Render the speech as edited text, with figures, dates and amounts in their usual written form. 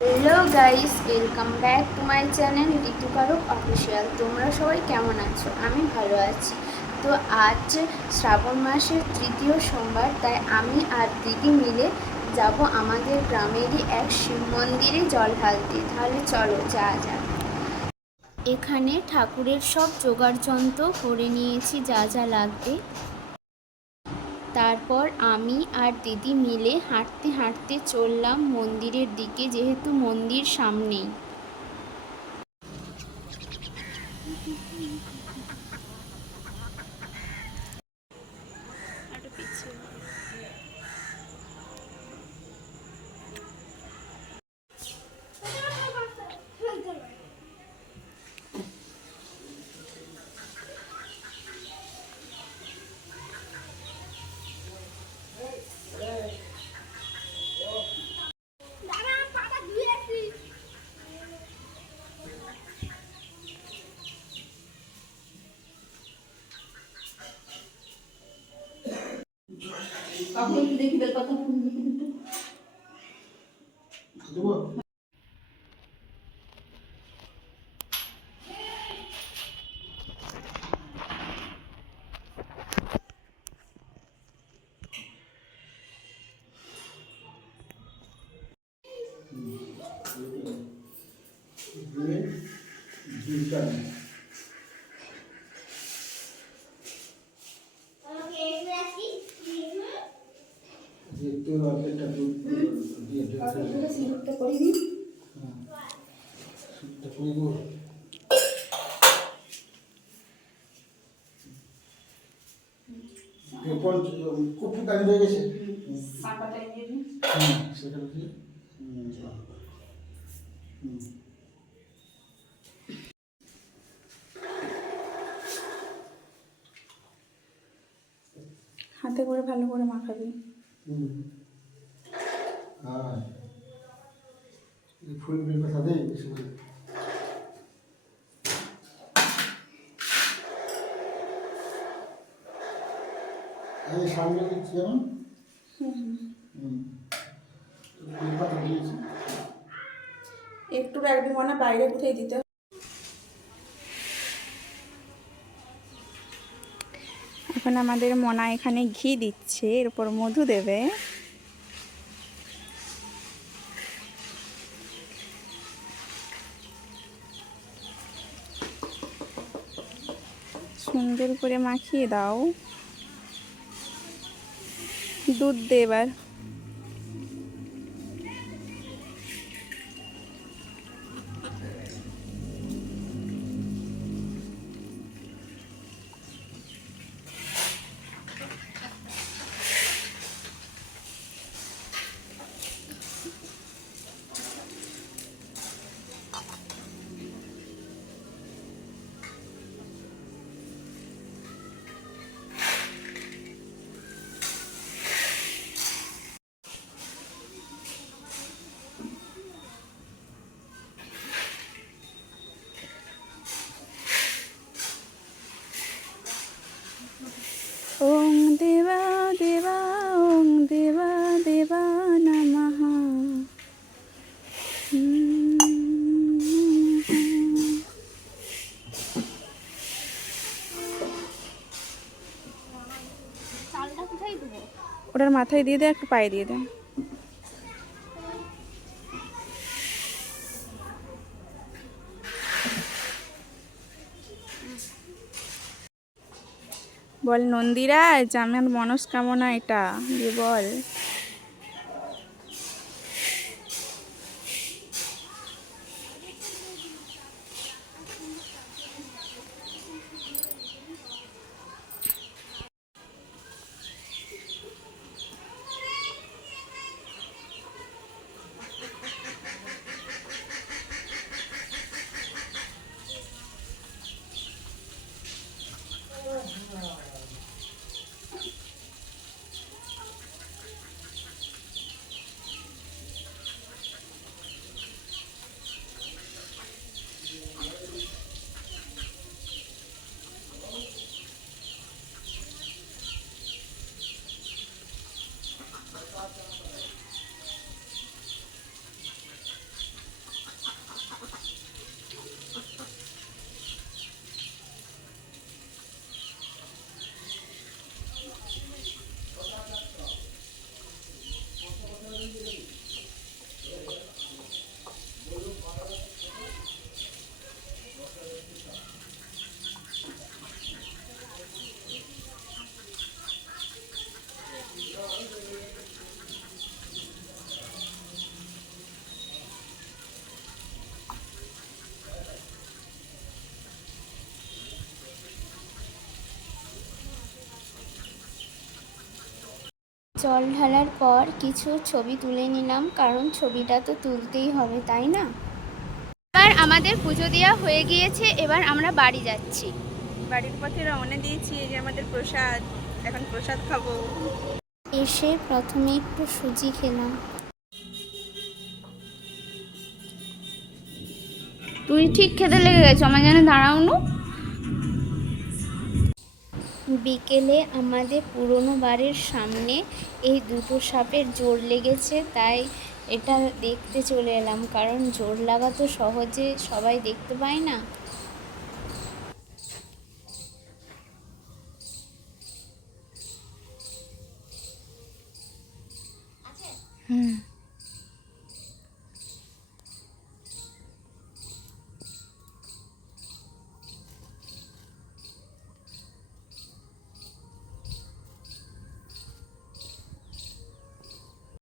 Hello guys, welcome back to my channel Ritu Karak official. তোমরা সবাই কেমন আছো? আমি ভালো আছি। তো আজ শ্রাবণ মাসের তৃতীয় সোমবার, তাই আমি আর দিদি মিলে যাব আমাদের গ্রামেরই এক শিব মন্দিরে জল ঢালতে। তাহলে চলো যাওয়া যাক। এখানে ঠাকুরের সব জোগাড় যন্ত্র করে নিয়েছি, যা যা লাগবে। তারপর আমি আর দিদি মিলে হাঁটতে হাঁটতে চললাম মন্দিরের দিকে, যেহেতু মন্দির সামনেই। দেখি কথা কপি টাইম হয়ে গেছে সেখানে হাতে করে ভালো করে মাখাবি। হ্যাঁ ফুলগুলির কথা দেই বেশি করে এই সামনে দিচ্ছি যেমন পাতা দিয়েছি একটু রাখবি মনে বাইরে কোথায় দিতে হবে। এখন আমাদের মনা এখানে ঘি দিচ্ছে, এর উপর মধু দেবে। সুন্দর করে মাখিয়ে দাও। দুধ দে এবার। ওং দেবা দেবা ওং দেবা দেবা নমঃ। ওটার মাথায় দিয়ে দে, একটু পায়ে দিয়ে দে। বল নন্দীরাজ, আমার মনস্কামনা এটা দিয়ে বল। জল ঢালার পর কিছু ছবি তুলে নিলাম, কারণ ছবিটা তো তুলতেই হবে, তাই না? এবার আমাদের পুজো দেওয়া হয়ে গিয়েছে, এবার আমরা বাড়ি যাচ্ছি। বাড়ির পথে রওনা দিয়েছি, এই যে আমাদের প্রসাদ, এখন প্রসাদ খাবো। এসে প্রথমে একটু সুজি খেলাম। তুই ঠিক খেতে লেগে গেছো, আমার যেন দাঁড়াওনো। বিকেলে আমাদের পুরনো বাড়ির সামনে এই দুটো সাপের জোর লেগেছে, তাই এটা দেখতে চলে এলাম, কারণ জোর লাগা তো সহজে সবাই দেখতে পায় না। হুম।